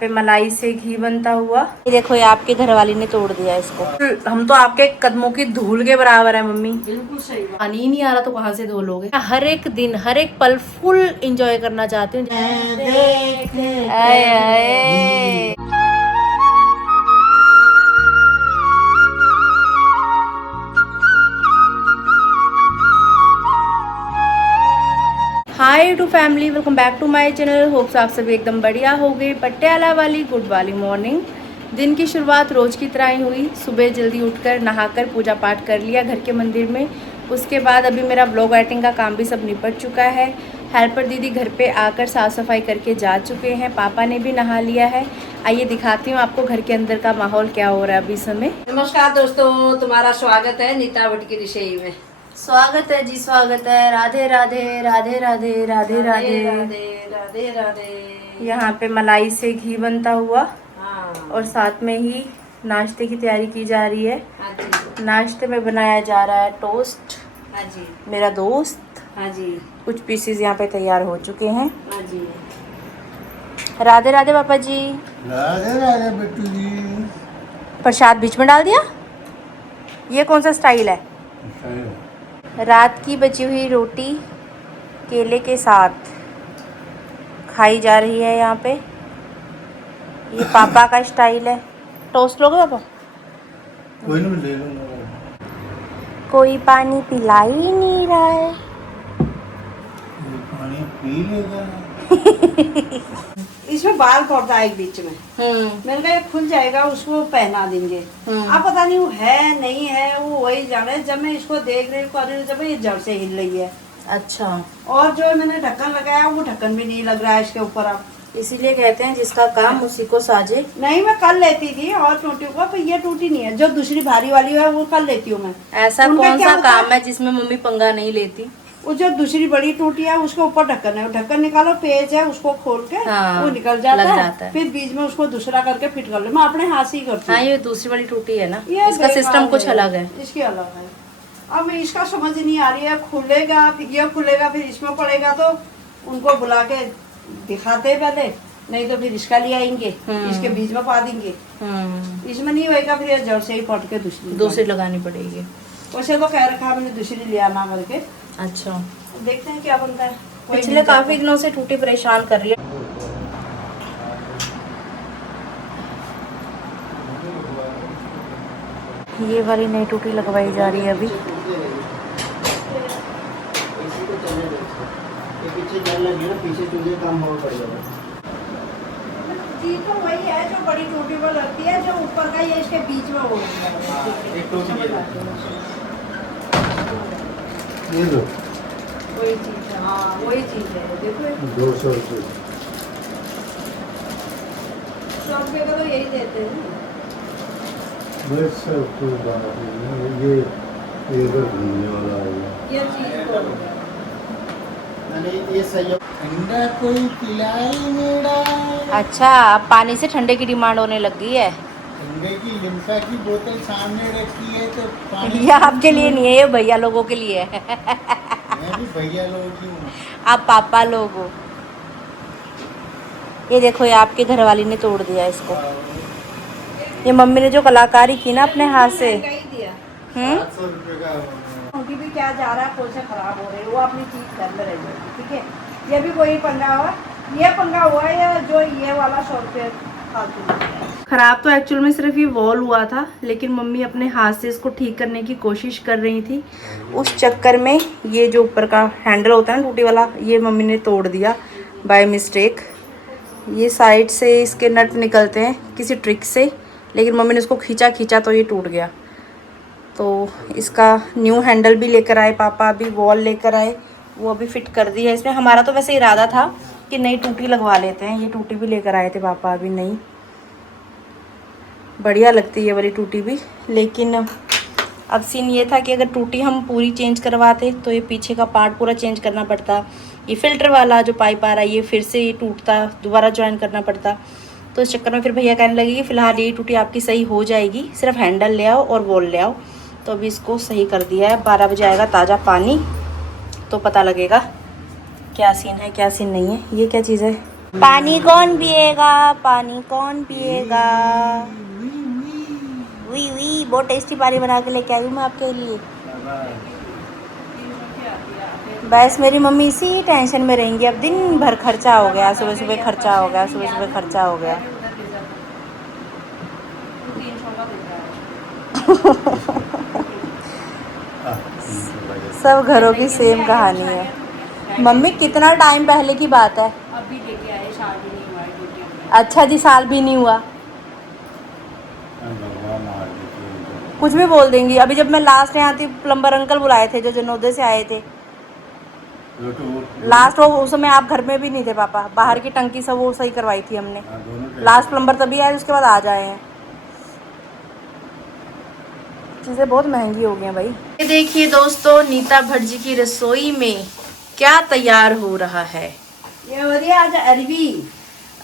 पे मलाई से घी बनता हुआ। ये देखो, ये आपके घर वाली ने तोड़ दिया इसको। हम तो आपके कदमों की धूल के बराबर है मम्मी। बिल्कुल सही बात। पानी ही नहीं आ रहा तो कहाँ से धो लोगे। हर एक दिन हर एक पल फुल एंजॉय करना चाहती हूँ। Hi to family, welcome back to my channel. Hopes आप सभी एकदम बढ़िया हो गए। पटियाला वाली गुड वाली मॉर्निंग। दिन की शुरुआत रोज़ की तरह ही हुई। सुबह जल्दी उठकर नहाकर पूजा पाठ कर लिया घर के मंदिर में। उसके बाद अभी मेरा ब्लॉग राइटिंग का काम भी सब निपट चुका है। हेल्पर दीदी घर पे आकर साफ़ सफाई करके जा चुके हैं। पापा ने भी नहा लिया है। आइए दिखाती हूँ आपको घर के अंदर का माहौल क्या हो रहा है अभी समय। नमस्कार दोस्तों, तुम्हारा स्वागत है नीता भट्ट की रसोई में। स्वागत है जी, स्वागत है। राधे राधे राधे राधे राधे राधे राधे राधे राधे। यहाँ पे मलाई से घी बनता हुआ हाँ और साथ में ही नाश्ते की तैयारी की जा रही है। हाँ जी, नाश्ते में बनाया जा रहा है टोस्ट। हाँ जी, मेरा दोस्त, हाँ जी, कुछ पीसेस यहाँ पे तैयार हो चुके हैं। हाँ जी। राधे राधे पापा जी। राधे राधे बिट्टू जी। प्रसाद बीच में डाल दिया, ये कौन सा स्टाइल है। रात की बची हुई रोटी केले के साथ खाई जा रही है यहाँ पे। ये पापा का स्टाइल है। टोस्ट लोगे पापा? कोई नहीं, ले लूंगा। कोई पानी पिला ही नहीं रहा है। कोई पानी पी लेगा। इसमें बाल पड़ता है एक बीच में। मैंने कहा ये खुल जाएगा, उसको पहना देंगे। अब पता नहीं वो है नहीं है, वो वही जाने। जब मैं इसको देख रही हूँ जब ये जड़ से हिल रही है। अच्छा, और जो मैंने ढक्कन लगाया वो ढक्कन भी नहीं लग रहा है इसके ऊपर। अब इसीलिए कहते हैं जिसका काम उसी को साजे। नहीं, मैं कर लेती थी और टूटी को, पर ये टूटी नहीं है। जो दूसरी भारी वाली है वो कर लेती हूँ मैं। ऐसा उनका कौन क्या सा होता काम है जिसमें मम्मी पंगा नहीं लेती। वो जो दूसरी बड़ी टूटी है उसके ऊपर ढक्कन है, ढक्कन निकालो, पेज है उसको खोल के हाँ, वो निकल जाता लग है। जाता है। फिर बीच में उसको दूसरा करके फिट कर लो। मैं अपने हाथ से ही करती हाँ, हूँ। ये दूसरी वाली टूटी है ना, ये इसका सिस्टम कुछ अलग है। इसकी अलग है। अब इसका समझ नहीं आ रही है। खुलेगा फिर ये खुलेगा, फिर इसमें पड़ेगा तो उनको बुला के दिखाते पहले, नहीं तो फिर इसका ले आएंगे, इसके बीच में पा देंगे। इसमें नहीं होएगा, फिर ये जड़ से ही पट के दूसरी लगानी पड़ेगी। वैसे तो कह रखा मैंने दूसरी ले आना करके। अच्छा, देखते हैं क्या बनता है। पिछले काफी दिनों से टूटी परेशान कर रही है। ये वाली नई टूटी लगवाई जा रही है अभी। पीछे जल लगी ना, पीछे चूल्हे काम हो पड़ेगा। चीज तो वही है जो बड़ी टूटी पर लगती है, जो ऊपर का ये इसके बीच में हो एक टूटी ये लो, वही चीज है। हाँ वही चीज है। देखो 200 रुपये। 100 रुपये का तो यही देते हैं। बस सब कोई बात नहीं है। ये इधर घूमने वाला है। ये चीज को मैंने ये सही ठंडा कोई पिलाई मेरा। अच्छा, अब पानी से ठंडे की डिमांड होने लग गई है। ठंडे की लिम्का की बोतल सामने रखी है तो पानी। ये आपके लिए नहीं है, ये भैया लोगों के लिए है। मैं भी भैया लोगों की हूँ। आप पापा लोग हो। ये देखो, ये आपके घर वाली ने तोड़ दिया इसको। ये मम्मी ने जो कलाकारी की ना अपने हाथ से। दिया 700 रुपये का। उनकी भी क्या जा रहा है, कौन से खराब हो रहे हैं, वो अपनी चीज घर में रह जाएगी। ठीक है, ये भी कोई पंगा हुआ। ये पंगा हुआ है या जो ये वाला 100 रुपये फालतू। खराब तो एक्चुअल में सिर्फ ये वॉल हुआ था, लेकिन मम्मी अपने हाथ से इसको ठीक करने की कोशिश कर रही थी। उस चक्कर में ये जो ऊपर का हैंडल होता है ना टूटी वाला, ये मम्मी ने तोड़ दिया बाय मिस्टेक। ये साइड से इसके नट निकलते हैं किसी ट्रिक से, लेकिन मम्मी ने इसको खींचा तो ये टूट गया। तो इसका न्यू हैंडल भी लेकर आए पापा, अभी वॉल लेकर आए, वो अभी फिट कर दी है इसमें। हमारा तो वैसे इरादा था कि नई टूटी लगवा लेते हैं। ये टूटी भी लेकर आए थे पापा अभी नई। बढ़िया लगती है ये वाली टूटी भी, लेकिन अब सीन ये था कि अगर टूटी हम पूरी चेंज करवाते तो ये पीछे का पार्ट पूरा चेंज करना पड़ता। ये फिल्टर वाला जो पाइप आ रहा है ये फिर से ये टूटता, दोबारा ज्वाइन करना पड़ता। तो इस चक्कर में फिर भैया कहने लगे कि फ़िलहाल ये टूटी आपकी सही हो जाएगी, सिर्फ हैंडल ले आओ और वॉल ले आओ। तो अभी इसको सही कर दिया है। 12 बजे आएगा ताज़ा पानी तो पता लगेगा क्या सीन है क्या सीन नहीं है। ये क्या चीज़ है? पानी कौन पिएगा, पानी कौन पिएगा। वी वी बहुत टेस्टी पानी बना के लेके आई हूँ मैं आपके लिए। बस मेरी मम्मी इसी टेंशन में रहेंगी, अब दिन भर खर्चा हो गया, सुबह सुबह खर्चा हो गया, सुबह सुबह खर्चा हो गया। सब घरों की सेम कहानी है। मम्मी कितना टाइम पहले की बात है? अभी लेके आए, साल भी नहीं हुआ है ड्यूटी में। अच्छा जी, साल भी नहीं हुआ। कुछ भी बोल देंगी। अभी जब मैं लास्ट यहाँ थी, प्लम्बर अंकल बुलाए थे जो जनोदय से आए थे लास्ट, वो उस समय आप घर में भी नहीं थे पापा, बाहर की टंकी सब वो सही करवाई थी हमने। लास्ट प्लम्बर तभी आए, उसके बाद आ जाए हैं। चीज़ें बहुत महंगी हो गई हैं भाई। ये देखिए दोस्तों, नीता भट्ट जी की रसोई में क्या तैयार हो रहा है। ये हो रही है आज अरबी।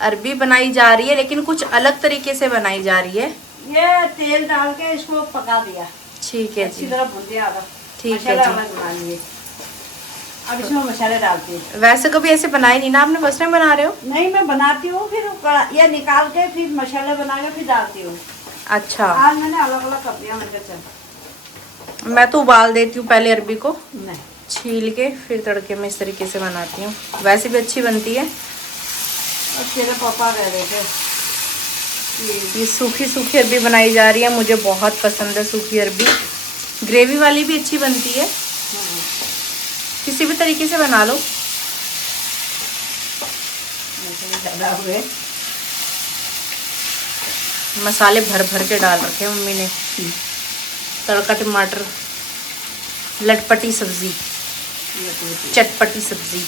अरबी बनाई जा रही है, लेकिन कुछ अलग तरीके से बनाई जा रही है। ये तेल डाल के इसको पका दिया, ठीक है अच्छी जी, तरह भून दिया। ठीक है मसाला जी। अलग बना लिए। अब इसमें मसाले डालती हूँ। वैसे कभी ऐसे बनाई नहीं ना आपने, फर्स्ट टाइम बना रहे हो? नहीं, मैं बनाती हूँ, फिर ये निकाल के फिर मसाले बना के फिर डालती हूँ। अच्छा, आज मैंने अलग अलग कर दिया। मैंने कहा चल, मैं तो उबाल देती हूँ पहले अरबी को, नहीं छील के फिर तड़के में इस तरीके से बनाती हूँ। वैसे भी अच्छी बनती है। और तेरे पापा कह रहे थे कि ये सूखी सूखी अरबी बनाई जा रही है, मुझे बहुत पसंद है सूखी अरबी। ग्रेवी वाली भी अच्छी बनती है, किसी भी तरीके से बना लो। मसाले ज़्यादा हुए। मसाले भर भर के डाल रखे हैं मम्मी ने। तड़का, टमाटर, लटपटी सब्जी, चटपटी सब्जी।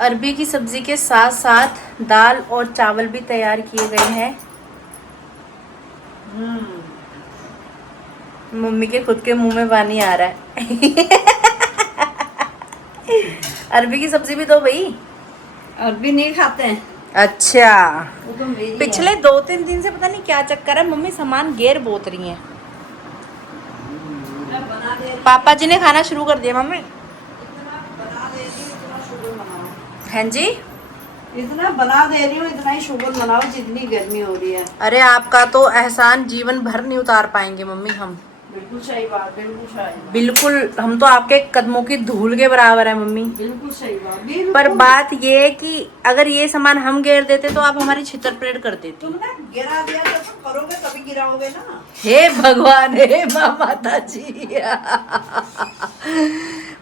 अरबी की सब्जी के साथ साथ दाल और चावल भी तैयार किए गए हैं। मम्मी के खुद के मुंह में पानी आ रहा है। अरबी की सब्जी भी दो भाई। अरबी नहीं खाते हैं, अच्छा, वो तो मेरी पिछले है। 2-3 दिन से पता नहीं क्या चक्कर है, मम्मी सामान गेर बोत रही हैं। मैं बना दे रही हूँ, पापा जी ने खाना शुरू कर दिया मम्मी। इतना बना दे रही हूँ, इतना शुगर बनाओ। हैं जी, इतना बना दे रही हूँ, इतना ही शुगर बनाओ जितनी गर्मी हो रही है। अरे आपका तो एहसान जीवन भर नहीं उतार पाएंगे मम्मी हम। बिल्कुल सही बात, बिल्कुल सही बात, बिल्कुल, हम तो आपके कदमों की धूल के बराबर है मम्मी। बिल्कुल सही बात, बिल्कुल। पर बात ये है कि अगर ये सामान हम घेर देते तो आप हमारी छितर परेड कर देती। तुमने गिरा दिया तो तुम करोगे तभी गिराओगे ना। हे भगवान, हे माँ माता जी।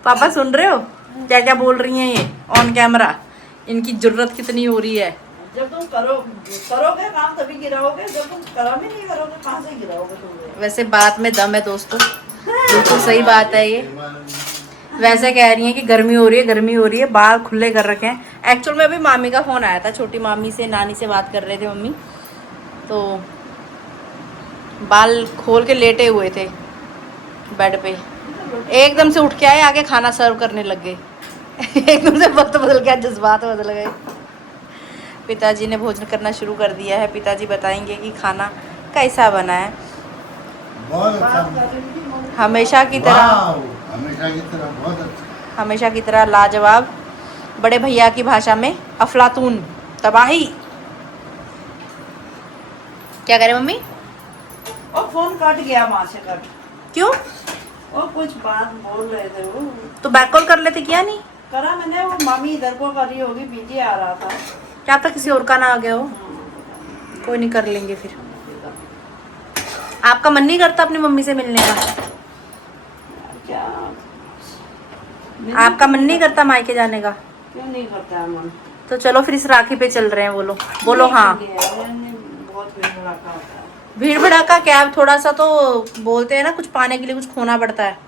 पापा सुन रहे हो क्या क्या बोल रही हैं ये ऑन कैमरा? इनकी जरूरत कितनी हो रही है। जब तुम करोगे काम तभी गिराओगे, जब तुम काम ही नहीं करोगे कहाँ से गिराओगे तुम? वैसे बात में दम है दोस्तों, बिल्कुल सही बात है ये। वैसे कह रही हैं कि गर्मी हो रही है, गर्मी हो रही है, बाल खुले कर रखे हैं। एक्चुअल में अभी मामी का फ़ोन आया था, छोटी मामी से, नानी से बात कर रहे थे मम्मी, तो बाल खोल के लेटे हुए थे बेड पे, एकदम से उठ के आए, आके खाना सर्व करने लग गए। एकदम से वक्त बदल गया, जज्बात बदल गए। पिताजी ने भोजन करना शुरू कर दिया है। पिताजी बताएंगे कि खाना कैसा बना है। बहुत बात अच्छा, कर रही थी मम्मी। हमेशा की तरह, वाव, हमेशा की तरह बहुत अच्छा। हमेशा की तरह लाजवाब, बड़े भैया की भाषा में अफलातून, तबाही। क्या करे मम्मी? और फोन कट गया, वहाँ से कट। क्यों? और कुछ बात बोल रहे थे वो, तो बैक कॉल कर लेते, किया नहीं? करा मैंने, वो मामी इधर को करी होगी, बिजी आ रहा था। क्या पता किसी और का ना आ गया हो। कोई नहीं, कर लेंगे फिर। आपका मन नहीं करता अपनी मम्मी से मिलने का? क्या आपका मन नहीं करता मायके जाने का? क्यों नहीं करता है मन? तो चलो फिर इस राखी पे चल रहे हैं। बोलो बोलो हाँ। बहुत भीड़ भड़ाका होता है। भीड़ भड़ाका क्या, थोड़ा सा तो बोलते हैं ना, कुछ पाने के लिए कुछ खोना पड़ता है।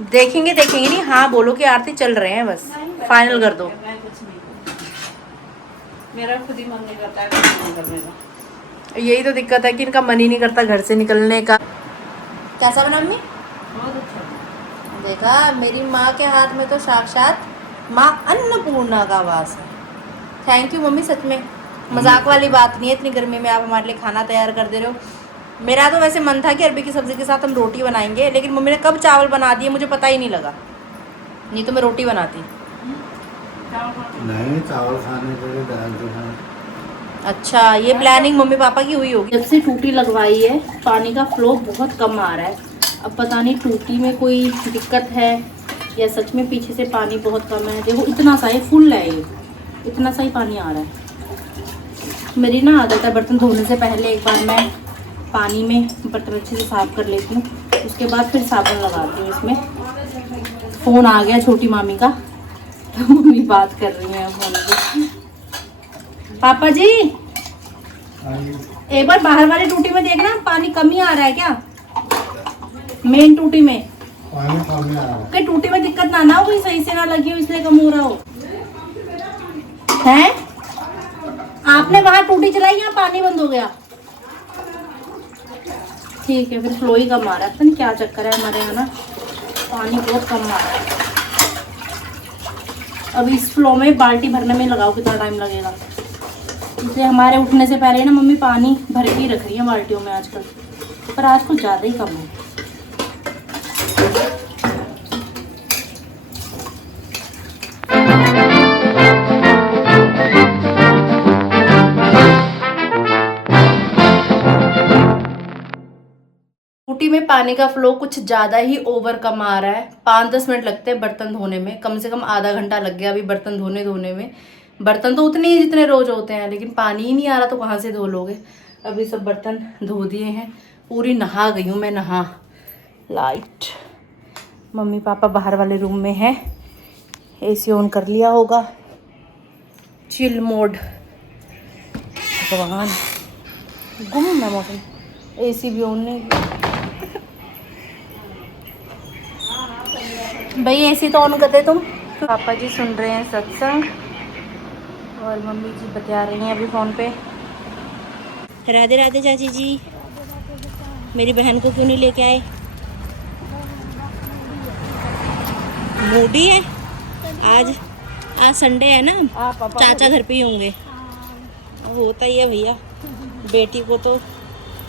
देखेंगे देखेंगे नहीं, हाँ बोलो कि आरती चल रहे हैं, बस फाइनल कर दो। मैं कुछ नहीं करूँगी। मेरा खुद ही मन नहीं करता है कुछ नहीं करने का। यही तो दिक्कत है कि इनका मन ही नहीं करता घर से निकलने का। कैसा बना मम्मी? बहुत अच्छा। देखा, मेरी माँ के हाथ में तो साक्षात माँ अन्नपूर्णा का वास है। थैंक यू मम्मी, सच में मजाक वाली बात नहीं है। इतनी गर्मी में आप हमारे लिए खाना तैयार कर दे रहे हो। मेरा तो वैसे मन था कि अरबी की सब्ज़ी के साथ हम रोटी बनाएंगे, लेकिन मम्मी ने कब चावल बना दिए मुझे पता ही नहीं लगा, नहीं तो मैं रोटी बनाती। नहीं, चावल खाने के लिए दाल तो खाना। अच्छा, ये प्लानिंग मम्मी पापा की हुई होगी। जब से टूटी लगवाई है पानी का फ्लो बहुत कम आ रहा है। अब पता नहीं टूटी में कोई दिक्कत है या सच में पीछे से पानी बहुत कम है। देखो इतना सा, ये फुल है, ये इतना सा ही पानी आ रहा है। मेरी ना आदत है बर्तन धोने से पहले एक बार मैं पानी में बर्तन अच्छे से साफ कर लेती हूँ, उसके बाद फिर साबुन लगाती हूँ इसमें। फ़ोन आ गया छोटी मामी का, तो मम्मी बात कर रही हैं फ़ोन पे। पापा जी एक बार बाहर वाली टूटी में देखना पानी कम ही आ रहा है क्या, मेन टूटी में। पानी कम आ रहा है। कहीं टूटी में दिक्कत ना हो, कोई सही से ना लगी हो इसलिए कम हो रहा हो। हैं आपने वहां टूटी चलाई, यहाँ पानी बंद हो गया। ठीक है, फिर फ्लो ही कम आ रहा है। पता नहीं क्या चक्कर है हमारे यहाँ ना, पानी बहुत कम आ रहा है। अब इस फ्लो में बाल्टी भरने में लगाओ कितना टाइम लगेगा, इसलिए हमारे उठने से पहले ना मम्मी पानी भर के ही रख रही है बाल्टियों में आजकल, पर आज कुछ ज़्यादा ही कम है। टूटी में पानी का फ्लो कुछ ज़्यादा ही ओवर कम आ रहा है। 5-10 मिनट लगते हैं बर्तन धोने में, कम से कम आधा घंटा लग गया अभी बर्तन धोने में। बर्तन तो उतने ही जितने रोज होते हैं, लेकिन पानी ही नहीं आ रहा तो कहाँ से धो लोगे। अभी सब बर्तन धो दिए हैं, पूरी नहा गई हूँ मैं। नहा लाइट मम्मी पापा बाहर वाले रूम में है, एसी ऑन कर लिया होगा, चिल मोड। भगवान गुम है मौसम, एसी भी ऑन नहीं भाई, एसी तो ऑन करते तुम। पापा जी सुन रहे हैं सत्संग और मम्मी जी बता रही हैं अभी फ़ोन पे। राधे राधे चाची जी, मेरी बहन को क्यों नहीं लेके आए? मूडी है आज, आज संडे है ना, चाचा घर पे ही होंगे। होता ही है भैया, बेटी को तो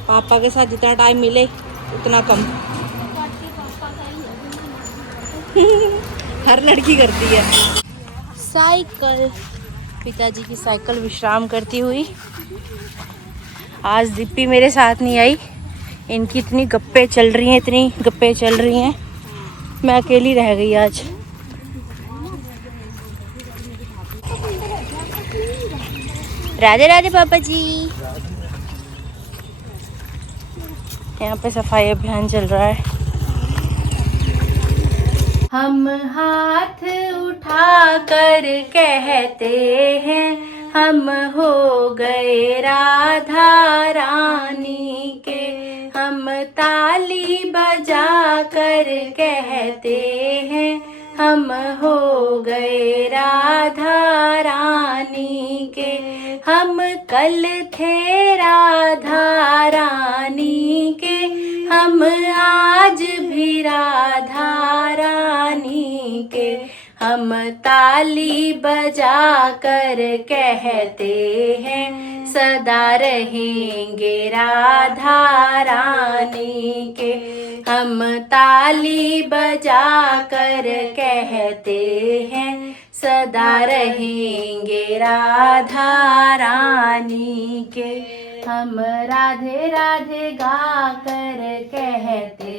पापा के साथ जितना टाइम मिले उतना कम। हर लड़की करती है। साइकिल, पिताजी की साइकिल विश्राम करती हुई। आज दीप्ति मेरे साथ नहीं आई, इनकी इतनी गप्पे चल रही हैं, इतनी गप्पे चल रही हैं, मैं अकेली रह गई आज। राधे राधे पापा जी। यहाँ पे सफाई अभियान चल रहा है। हम हाथ उठा कर कहते हैं हम हो गए राधा रानी के, हम ताली बजा कर कहते हैं हम हो गए राधा रानी के, हम कल थे राधा रानी के, हम आज भी राधा रानी के, हम ताली बजा कर कहते हैं सदा रहेंगे राधा रानी के, हम ताली बजा कर कहते हैं सदा रहेंगे राधा रानी के, हम राधे राधे गा कर कहते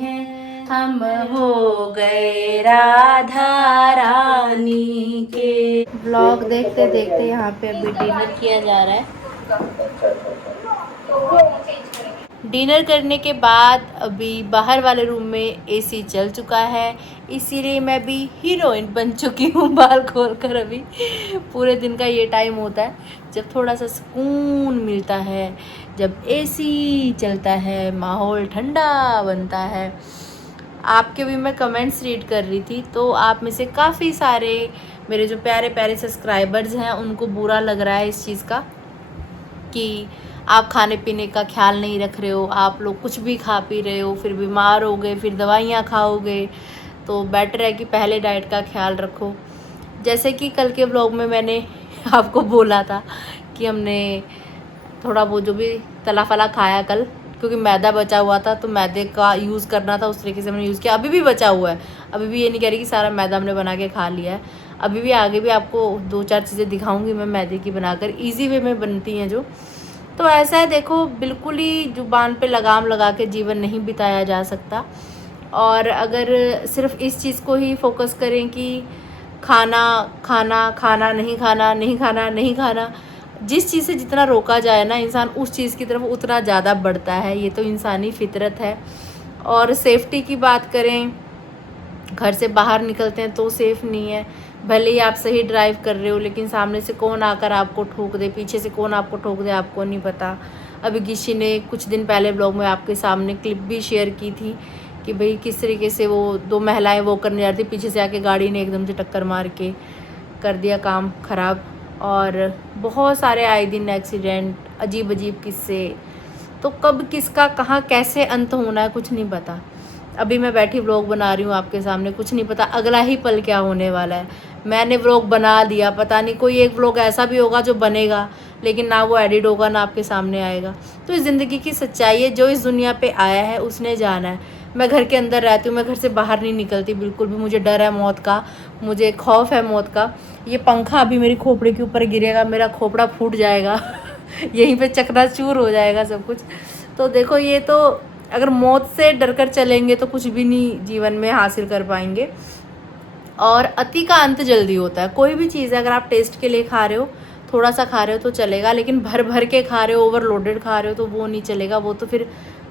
हैं हम हो गए राधा रानी के। ब्लॉग देखते देखते यहाँ पे अभी डिनर किया जा रहा है। डिनर करने के बाद अभी बाहर वाले रूम में एसी चल चुका है, इसीलिए मैं भी हीरोइन बन चुकी हूँ। बाल खोल कर अभी पूरे दिन का ये टाइम होता है जब थोड़ा सा सुकून मिलता है, जब एसी चलता है, माहौल ठंडा बनता है। आपके भी मैं कमेंट्स रीड कर रही थी, तो आप में से काफ़ी सारे मेरे जो प्यारे प्यारे सब्सक्राइबर्स हैं उनको बुरा लग रहा है इस चीज़ का कि आप खाने पीने का ख्याल नहीं रख रहे हो, आप लोग कुछ भी खा पी रहे हो, फिर बीमार हो गए, फिर दवाइयाँ खाओगे, तो बेटर है कि पहले डाइट का ख्याल रखो। जैसे कि कल के व्लॉग में मैंने आपको बोला था कि हमने थोड़ा वो जो भी तला फला खाया कल, क्योंकि मैदा बचा हुआ था तो मैदे का यूज़ करना था, उस तरीके से हमने यूज़ किया। अभी भी बचा हुआ है, अभी भी ये नहीं कह रही कि सारा मैदा हमने बना के खा लिया है, अभी भी आगे भी आपको 2-4 चीज़ें दिखाऊंगी मैं मैदे की बनाकर, इजी वे में बनती हैं जो। तो ऐसा है, देखो बिल्कुल ही जुबान पे लगाम लगा के जीवन नहीं बिताया जा सकता। और अगर सिर्फ इस चीज़ को ही फोकस करें कि खाना खाना खाना नहीं खाना नहीं खाना नहीं खाना, जिस चीज़ से जितना रोका जाए ना इंसान उस चीज़ की तरफ उतना ज़्यादा बढ़ता है, ये तो इंसानी फितरत है। और सेफ्टी की बात करें, घर से बाहर निकलते हैं तो सेफ़ नहीं है। भले ही आप सही ड्राइव कर रहे हो लेकिन सामने से कौन आकर आपको ठोक दे, पीछे से कौन आपको ठोक दे आपको नहीं पता। अभी किसी ने कुछ दिन पहले ब्लॉग में आपके सामने क्लिप भी शेयर की थी कि भाई किस तरीके से वो 2 महिलाएं वो करने जा रही थी, पीछे से आके गाड़ी ने एकदम से टक्कर मार के कर दिया काम ख़राब। और बहुत सारे आए दिन एक्सीडेंट, अजीब अजीब किस्से। तो कब किसका कहाँ कैसे अंत होना है कुछ नहीं पता। अभी मैं बैठी व्लॉग बना रही हूँ आपके सामने, कुछ नहीं पता अगला ही पल क्या होने वाला है। मैंने व्लॉग बना दिया, पता नहीं कोई एक व्लॉग ऐसा भी होगा जो बनेगा लेकिन ना वो एडिट होगा ना आपके सामने आएगा। तो इस ज़िंदगी की सच्चाई है, जो इस दुनिया पे आया है उसने जाना है। मैं घर के अंदर रहती हूँ, मैं घर से बाहर नहीं निकलती बिल्कुल भी। मुझे डर है मौत का, मुझे खौफ है मौत का। ये पंखा अभी मेरी खोपड़ी के ऊपर गिरेगा, मेरा खोपड़ा फूट जाएगा यहीं पे चकनाचूर हो जाएगा सब कुछ। तो देखो, ये तो अगर मौत से डर कर चलेंगे तो कुछ भी नहीं जीवन में हासिल कर पाएंगे। और अति का अंत जल्दी होता है। कोई भी चीज़ है, अगर आप टेस्ट के लिए खा रहे हो, थोड़ा सा खा रहे हो तो चलेगा, लेकिन भर भर के खा रहे हो, ओवरलोडेड खा रहे हो तो वो नहीं चलेगा। वो तो फिर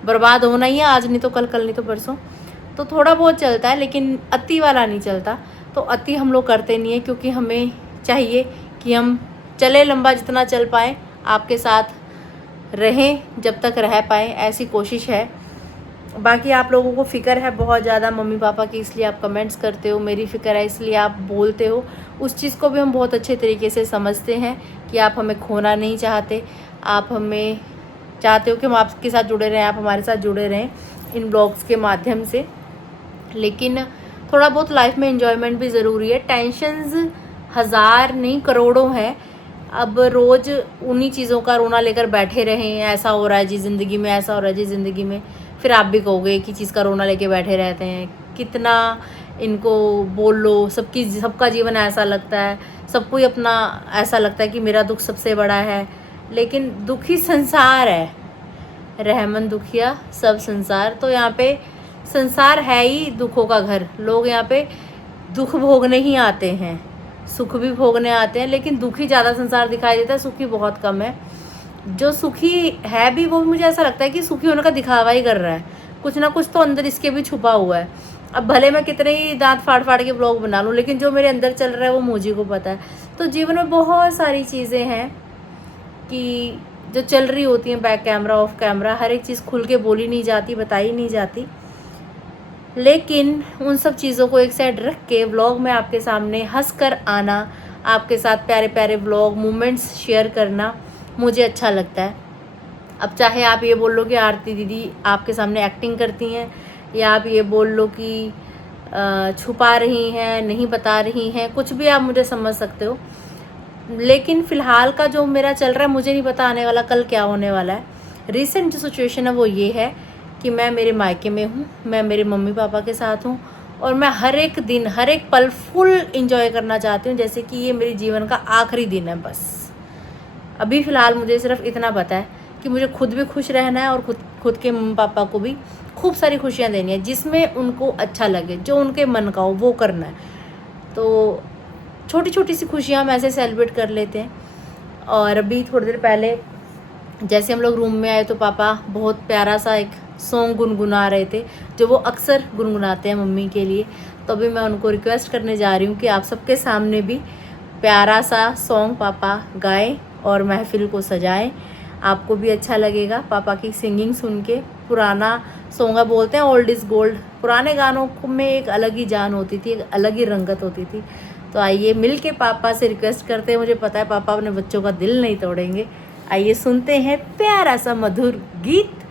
बर्बाद होना ही है, आज नहीं तो कल, कल नहीं तो परसों। तो थोड़ा बहुत चलता है लेकिन अति वाला नहीं चलता। तो अति हम लोग करते नहीं है, क्योंकि हमें चाहिए कि हम चले लंबा, जितना चल पाएँ, आपके साथ रहें जब तक रह पाएँ, ऐसी कोशिश है। बाकी आप लोगों को फ़िक्र है बहुत ज़्यादा मम्मी पापा की, इसलिए आप कमेंट्स करते हो। मेरी फ़िक्र है इसलिए आप बोलते हो। उस चीज़ को भी हम बहुत अच्छे तरीके से समझते हैं कि आप हमें खोना नहीं चाहते, आप हमें चाहते हो कि हम आपके साथ जुड़े रहें, आप हमारे साथ जुड़े रहें इन ब्लॉग्स के माध्यम से। लेकिन थोड़ा बहुत लाइफ में एंजॉयमेंट भी ज़रूरी है। टेंशन्स हज़ार नहीं करोड़ों हैं। अब रोज़ उन्हीं चीज़ों का रोना लेकर बैठे रहें, ऐसा हो रहा है जी ज़िंदगी में, ऐसा हो रहा है जी ज़िंदगी में, फिर आप भी कहोगे कि चीज़ का रोना लेके बैठे रहते हैं। कितना इनको बोल लो, सबका जीवन ऐसा लगता है, सबको ही अपना ऐसा लगता है कि मेरा दुख सबसे बड़ा है। लेकिन दुखी संसार है, रहमन दुखिया सब संसार। तो यहाँ पे संसार है ही दुखों का घर। लोग यहाँ पे दुख भोगने ही आते हैं, सुख भी भोगने आते हैं, लेकिन दुखी ज़्यादा संसार दिखाई देता है, सुखी बहुत कम है। जो सुखी है भी वो मुझे ऐसा लगता है कि सुखी होने का दिखावा ही कर रहा है, कुछ ना कुछ तो अंदर इसके भी छुपा हुआ है। अब भले मैं कितने ही दांत फाड़ फाड़ के ब्लॉग बना लूँ, लेकिन जो मेरे अंदर चल रहा है वो मुझे को पता है। तो जीवन में बहुत सारी चीज़ें हैं कि जो चल रही होती हैं बैक कैमरा ऑफ कैमरा, हर एक चीज़ खुल के बोली नहीं जाती, बताई नहीं जाती। लेकिन उन सब चीज़ों को एक साइड रख के व्लॉग में आपके सामने हंस कर आना, आपके साथ प्यारे प्यारे व्लॉग मोमेंट्स शेयर करना मुझे अच्छा लगता है। अब चाहे आप ये बोल लो कि आरती दीदी आपके सामने एक्टिंग करती हैं, या आप ये बोल लो कि छुपा रही हैं, नहीं बता रही हैं, कुछ भी आप मुझे समझ सकते हो। लेकिन फ़िलहाल का जो मेरा चल रहा है, मुझे नहीं पता आने वाला कल क्या होने वाला है। रिसेंट जो सिचुएशन है वो ये है कि मैं मेरे मायके में हूँ, मैं मेरे मम्मी पापा के साथ हूँ, और मैं हर एक दिन हर एक पल फुल इंजॉय करना चाहती हूँ, जैसे कि ये मेरे जीवन का आखिरी दिन है। बस अभी फ़िलहाल मुझे सिर्फ इतना पता है कि मुझे खुद भी खुश रहना है और खुद के मम्मी पापा को भी खूब सारी खुशियाँ देनी है, जिसमें उनको अच्छा लगे, जो उनके मन का हो वो करना है। तो छोटी छोटी सी खुशियाँ हम ऐसे सेलिब्रेट कर लेते हैं। और अभी थोड़ी देर पहले जैसे हम लोग रूम में आए तो पापा बहुत प्यारा सा एक सॉन्ग गुनगुना रहे थे, जो वो अक्सर गुनगुनाते हैं मम्मी के लिए। तो अभी मैं उनको रिक्वेस्ट करने जा रही हूँ कि आप सबके सामने भी प्यारा सा सॉन्ग पापा गाएं और महफिल को सजाएं। आपको भी अच्छा लगेगा पापा की सिंगिंग सुन के। पुराना सॉन्ग बोलते हैं ओल्ड इज़ गोल्ड, पुराने गानों में एक अलग ही जान होती थी, एक अलग ही रंगत होती थी। तो आइए मिल के पापा से रिक्वेस्ट करते हैं, मुझे पता है पापा अपने बच्चों का दिल नहीं तोड़ेंगे। आइए सुनते हैं प्यारा सा मधुर गीत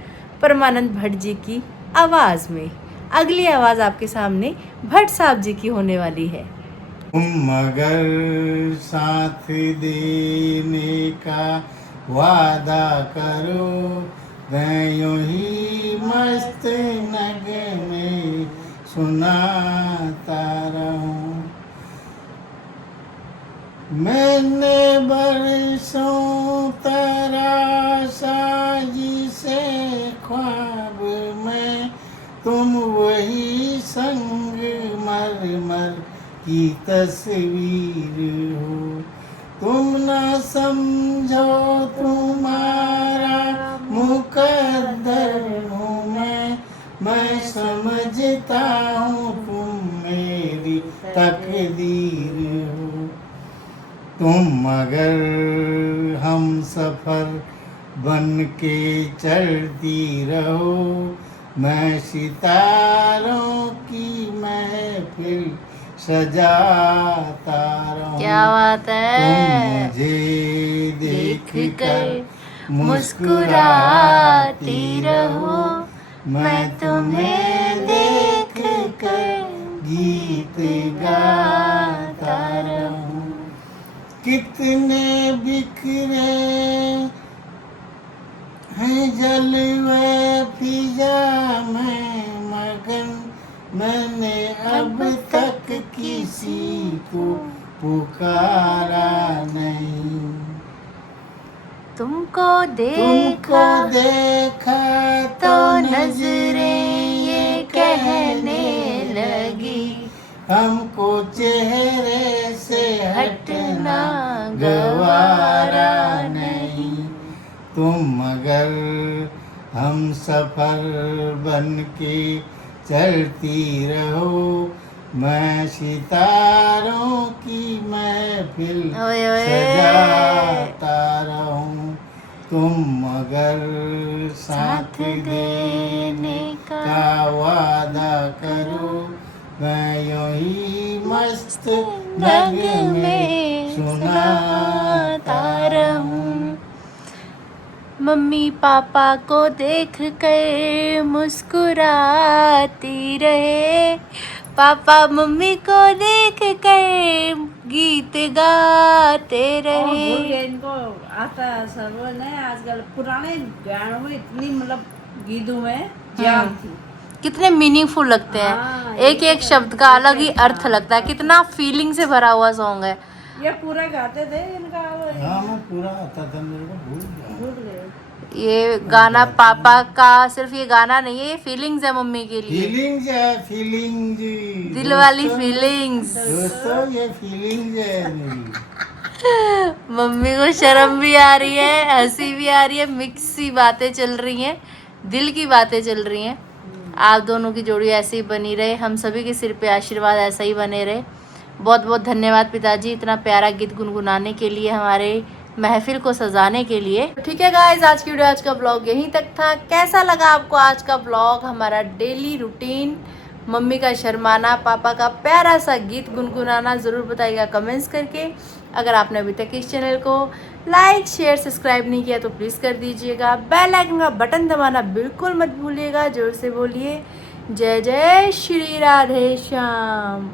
परमानंद भट्ट जी की आवाज़ में। अगली आवाज़ आपके सामने भट्ट साहब जी की होने वाली है। मगर साथ देने का वादा करो, मैं यूं ही मस्त नगमे सुनाता रहूं। मैंने बरसों तराशा जिसे ख्वाब में, तुम वही संग मरमर की तस्वीर हो। तुम न समझो तुम्हारा मुकद्दर हूँ मैं समझता हूँ तुम मेरी तकदीर हो। तुम अगर हम सफर बन के चलती रहो, मैं सितारों की महफिल सजाता रहूं। क्या बात है। तुम मुझे देख कर मुस्कुराती रहो, मैं तुम्हें देख कर गीत गाता रहूं। कितने बिखरे हैं जलवे फिजा में मगन, मैंने अब तक किसी को पुकारा नहीं। तुमको तुमको देखा तो नजरें ये कहने लगी, हमको चेहरे से हटना गवारा नहीं। तुम अगर हम सफर बन के चलती रहो, मैं सितारों की महफिल ओए ओए। सजाता रहूं। तुम अगर साथ देने का वादा करो, मैं यूं ही मस्त नगमे सुनाता रहूं। मम्मी पापा को देख कर मुस्कुराती रहे, पापा मम्मी को देख कर गीत गाते और भूल रहे। गए इनको आता सर्व ने आजकल पुराने गानों में इतनी मतलब गीतों में जान थी। कितने मीनिंगफुल लगते हैं। हाँ, एक एक शब्द का अलग ही अर्थ लगता है, कितना फीलिंग से भरा हुआ सॉन्ग है। ये पूरा गाते थे इनका। हाँ मैं पूरा आता था, मेरे को भूल गया। भूल गए। ये गाना पापा का सिर्फ ये गाना नहीं है, ये फीलिंग्स है मम्मी के लिए, फीलिंग्स है, फीलिंग्स दिल वाली फीलिंग्स। दोस्तों ये फीलिंग्स है मेरी। मम्मी को शर्म भी आ रही है, हंसी भी आ रही है, मिक्स सी बातें चल रही हैं, दिल की बातें चल रही हैं। आप दोनों की जोड़ी ऐसे ही बनी रहे, हम सभी के सिर पे आशीर्वाद ऐसा ही बने रहे। बहुत बहुत धन्यवाद पिताजी, इतना प्यारा गीत गुनगुनाने के लिए, हमारे महफिल को सजाने के लिए। ठीक है गाइस, आज की वीडियो, आज का ब्लॉग यहीं तक था। कैसा लगा आपको आज का ब्लॉग, हमारा डेली रूटीन, मम्मी का शर्माना, पापा का प्यारा सा गीत गुनगुनाना, ज़रूर बताइएगा कमेंट्स करके। अगर आपने अभी तक इस चैनल को लाइक शेयर सब्सक्राइब नहीं किया तो प्लीज़ कर दीजिएगा। बेल आइकन का बटन दबाना बिल्कुल मत भूलिएगा। जोर से बोलिए जय जय श्री राधे श्याम।